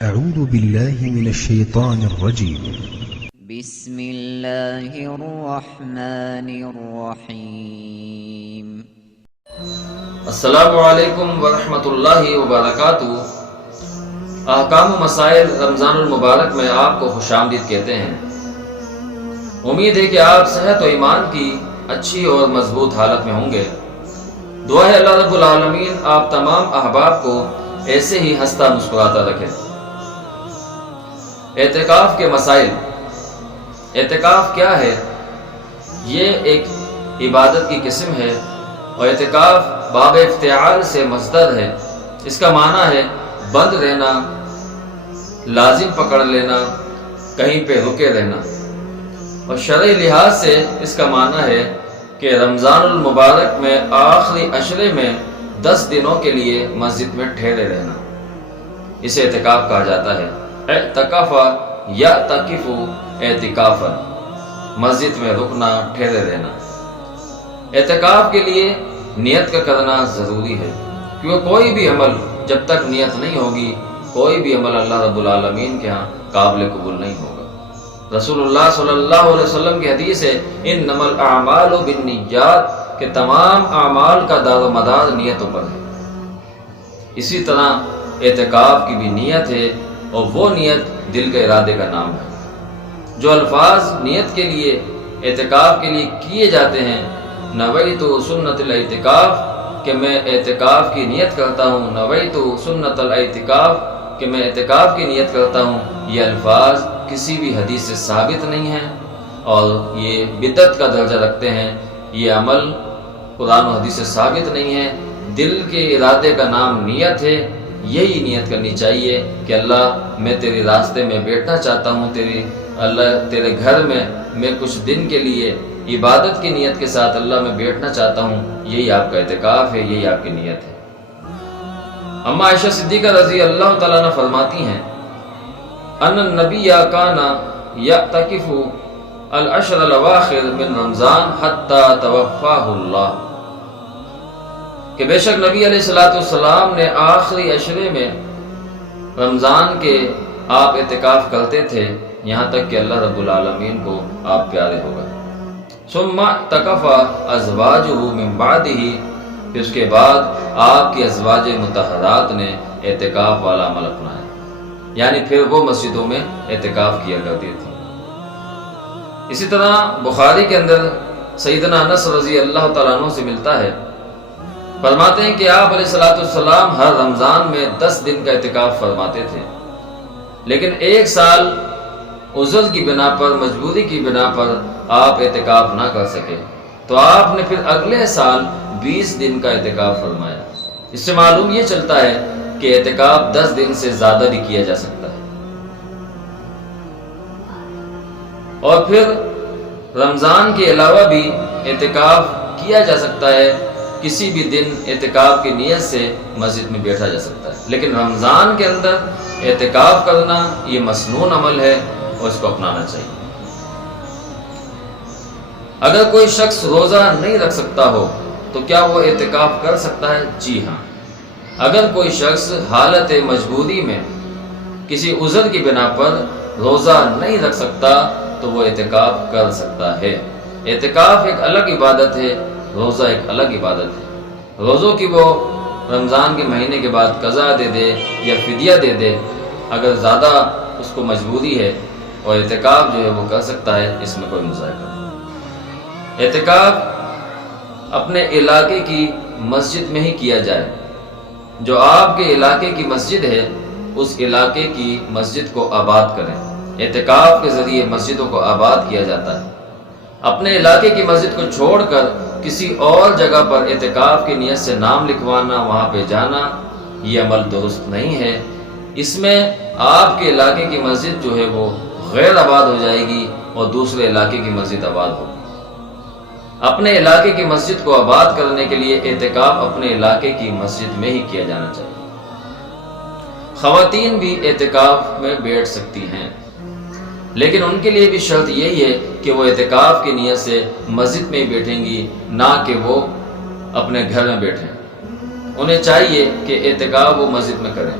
أعوذ بالله من الشيطان الرجيم. بسم الله الرحمن الرحیم. السلام علیکم ورحمۃ اللہ وبرکاتہ. احکام و مسائل رمضان المبارک میں آپ کو خوش آمدید کہتے ہیں. امید ہے کہ آپ صحت و ایمان کی اچھی اور مضبوط حالت میں ہوں گے. دعا ہے اللہ رب العالمین آپ تمام احباب کو ایسے ہی ہنستا مسکراتا رکھے. اعتکاف کے مسائل. اعتکاف کیا ہے؟ یہ ایک عبادت کی قسم ہے اور اعتکاف باب افتعال سے مصدر ہے. اس کا معنی ہے بند رہنا، لازم پکڑ لینا، کہیں پہ رکے رہنا. اور شرعی لحاظ سے اس کا معنی ہے کہ رمضان المبارک میں آخری عشرے میں 10 دنوں کے لیے مسجد میں ٹھہرے رہنا. اسے اعتکاف کہا جاتا ہے. اعتکاف یعتکف اعتکافا، مسجد میں رکنا، ٹھہرے رہنا. اعتکاف کے لیے نیت کا کرنا ضروری ہے، کیونکہ کوئی بھی عمل جب تک نیت نہیں ہوگی، کوئی بھی عمل اللہ رب العالمین کے ہاں قابل قبول نہیں ہوگا. رسول اللہ صلی اللہ علیہ وسلم کی حدیث ہے انما الاعمال بالنیات، کہ تمام اعمال کا دار و مدار نیتوں پر ہے. اسی طرح اعتکاف کی بھی نیت ہے، اور وہ نیت دل کے ارادے کا نام ہے. جو الفاظ نیت کے لیے اعتکاف کے لیے کیے جاتے ہیں، نویت سنت الاعتکاف، کہ میں اعتکاف کی نیت کرتا ہوں، نویت سنت الاعتکاف، کہ میں اعتکاف کی نیت کرتا ہوں، یہ الفاظ کسی بھی حدیث سے ثابت نہیں ہیں اور یہ بدعت کا درجہ رکھتے ہیں. یہ عمل قرآن و حدیث سے ثابت نہیں ہے. دل کے ارادے کا نام نیت ہے. یہی نیت کرنی چاہیے کہ اللہ میں تیرے راستے میں بیٹھنا چاہتا ہوں، تیرے گھر میں کچھ دن کے لیے عبادت کی نیت کے ساتھ اللہ میں بیٹھنا چاہتا ہوں. یہی آپ کا اعتکاف ہے، یہی آپ کی نیت ہے. اما عائشہ صدیقہ رضی اللہ تعالیٰ عنہ فرماتی ہیں ان النبی کان یعتکف العشر الاواخر من رمضان حتی توفاہ اللہ، کہ بے شک نبی علیہ السلام نے آخری عشرے میں رمضان کے آپ اعتکاف کرتے تھے یہاں تک کہ اللہ رب العالمین کو آپ پیارے ہو گئے. ثم اعتکف ازواجہ من بعدہ، پھر اس کے بعد آپ کی ازواج مطہرات نے اعتکاف والا عمل اپنایا، یعنی پھر وہ مسجدوں میں اعتکاف کیا کرتی تھی. اسی طرح بخاری کے اندر سیدنا انس رضی اللہ تعالیٰ عنہ سے ملتا ہے، فرماتے ہیں کہ آپ علیہ السلام ہر رمضان میں 10 دن کا اعتکاف فرماتے تھے، لیکن ایک سال عذر کی بنا پر، مجبوری کی بنا پر آپ اعتکاف نہ کر سکے، تو آپ نے پھر اگلے سال 20 دن کا اعتکاف فرمایا. اس سے معلوم یہ چلتا ہے کہ اعتکاف 10 دن سے زیادہ بھی کیا جا سکتا ہے. اور پھر رمضان کے علاوہ بھی اعتکاف کیا جا سکتا ہے. کسی بھی دن اعتکاف کی نیت سے مسجد میں بیٹھا جا سکتا ہے، لیکن رمضان کے اندر اعتکاف کرنا یہ مسنون عمل ہے اور اس کو اپنانا چاہیے. اگر کوئی شخص روزہ نہیں رکھ سکتا ہو تو کیا وہ اعتکاف کر سکتا ہے؟ جی ہاں. اگر کوئی شخص حالت مجبوری میں کسی عذر کی بنا پر روزہ نہیں رکھ سکتا تو وہ اعتکاف کر سکتا ہے. اعتکاف ایک الگ عبادت ہے، روزہ ایک الگ عبادت ہے. روزوں کی وہ رمضان کے مہینے کے بعد قضا دے دے یا فدیہ دے دے اگر زیادہ اس کو مجبوری ہے، اور اعتکاف جو ہے وہ کر سکتا ہے، اس میں کوئی مذائقہ نہیں. اعتکاف اپنے علاقے کی مسجد میں ہی کیا جائے. جو آپ کے علاقے کی مسجد ہے اس علاقے کی مسجد کو آباد کریں. اعتکاف کے ذریعے مسجدوں کو آباد کیا جاتا ہے. اپنے علاقے کی مسجد کو چھوڑ کر کسی اور جگہ پر اعتکاف کی نیت سے نام لکھوانا، وہاں پہ جانا، یہ عمل درست نہیں ہے. اس میں آپ کے علاقے کی مسجد جو ہے وہ غیر آباد ہو جائے گی اور دوسرے علاقے کی مسجد آباد ہوگی. اپنے علاقے کی مسجد کو آباد کرنے کے لیے اعتکاف اپنے علاقے کی مسجد میں ہی کیا جانا چاہیے. خواتین بھی اعتکاف میں بیٹھ سکتی ہیں، لیکن ان کے لیے بھی شرط یہی ہے کہ وہ اعتکاف کی نیت سے مسجد میں ہی بیٹھیں گی، نہ کہ وہ اپنے گھر میں بیٹھیں. انہیں چاہیے کہ اعتکاف وہ مسجد میں کریں.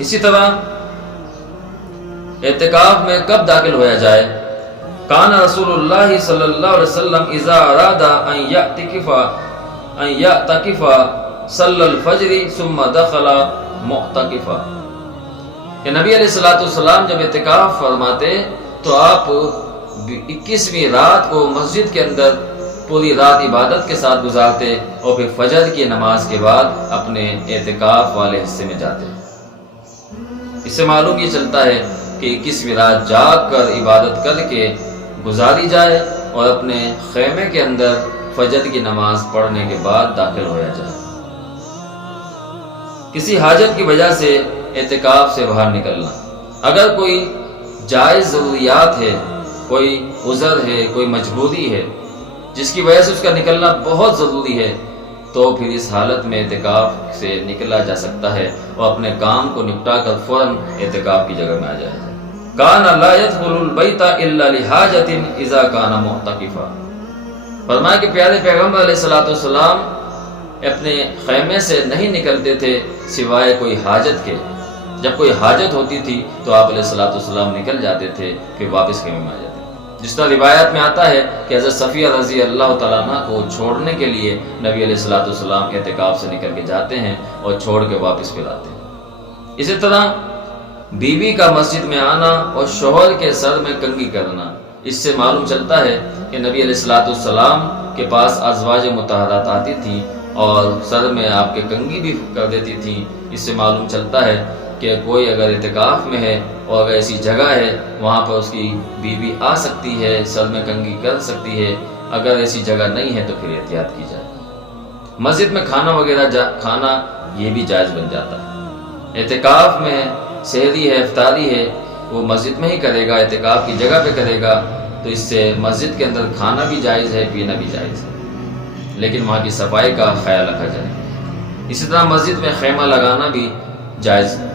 اسی طرح اعتکاف میں کب داخل ہویا جائے؟ کان رسول اللہ صلی اللہ علیہ وسلم اذا اراد ان یعتکف صلی الفجر ثم دخل معتکفا، کہ نبی علیہ السلام جب اعتکاف فرماتے تو آپ 21ویں رات کو مسجد کے اندر پوری رات عبادت کے ساتھ گزارتے اور پھر فجر کی نماز کے بعد اپنے اعتکاف والے حصے میں جاتے۔ اس سے معلوم یہ چلتا ہے کہ 21ویں رات جاگ کر عبادت کر کے گزاری جائے اور اپنے خیمے کے اندر فجر کی نماز پڑھنے کے بعد داخل ہویا جائے۔ کسی حاجت کی وجہ سے اعتکاف سے باہر نکلنا، اگر کوئی جائز ضروریات ہے، کوئی عذر ہے، کوئی مجبوری ہے جس کی وجہ سے اس کا نکلنا بہت ضروری ہے، تو پھر اس حالت میں اعتکاف سے نکلا جا سکتا ہے اور اپنے کام کو نپٹا کر فوراً اعتکاف کی جگہ میں آ جائے۔ کان لا يدخل البیت الا لحاجۃ اذا کان معتکفا، فرمایا کہ پیارے پیغمبر علیہ السلام اپنے خیمے سے نہیں نکلتے تھے سوائے کوئی حاجت کے۔ جب کوئی حاجت ہوتی تھی تو آپ علیہ السلام نکل جاتے تھے، پھر واپس خیمے میں آ جاتے۔ جس طرح روایت میں آتا ہے کہ حضرت صفیہ رضی اللہ تعالیٰ عنہ کو چھوڑنے کے لیے نبی علیہ السلام اعتکاف سے نکل کے جاتے ہیں اور چھوڑ کے واپس پھر آتے ہیں۔ اسی طرح بیوی کا مسجد میں آنا اور شوہر کے سر میں کنگھی کرنا، اس سے معلوم چلتا ہے کہ نبی علیہ السلام کے پاس ازواج مطہرات آتی تھیں اور سر میں آپ کے کنگھی بھی کر دیتی تھیں۔ اس سے معلوم چلتا ہے کہ کوئی اگر اعتکاف میں ہے اور اگر ایسی جگہ ہے وہاں پر اس کی بیوی آ سکتی ہے، سر میں کنگھی کر سکتی ہے۔ اگر ایسی جگہ نہیں ہے تو پھر احتیاط کی جائے۔ مسجد میں کھانا وغیرہ کھانا یہ بھی جائز بن جاتا ہے۔ اعتکاف میں سحری ہے، افطاری ہے، وہ مسجد میں ہی کرے گا، اعتکاف کی جگہ پہ کرے گا، تو اس سے مسجد کے اندر کھانا بھی جائز ہے، پینا بھی جائز ہے، لیکن وہاں کی صفائی کا خیال رکھا جائے۔ اسی طرح مسجد میں خیمہ لگانا بھی جائز ہے۔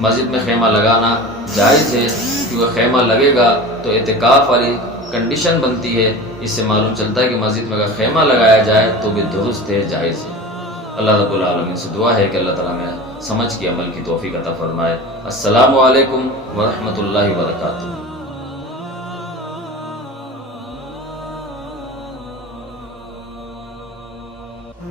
مسجد میں خیمہ لگانا جائز ہے کیونکہ خیمہ لگے گا تو اعتکاف والی کنڈیشن بنتی ہے۔ اس سے معلوم چلتا ہے کہ مسجد میں اگر خیمہ لگایا جائے تو بھی درست ہے، جائز ہے۔ اللہ رب العالمین سے دعا ہے کہ اللہ تعالیٰ میں سمجھ کے عمل کی توفیق عطا فرمائے۔ السلام علیکم ورحمۃ اللہ وبرکاتہ۔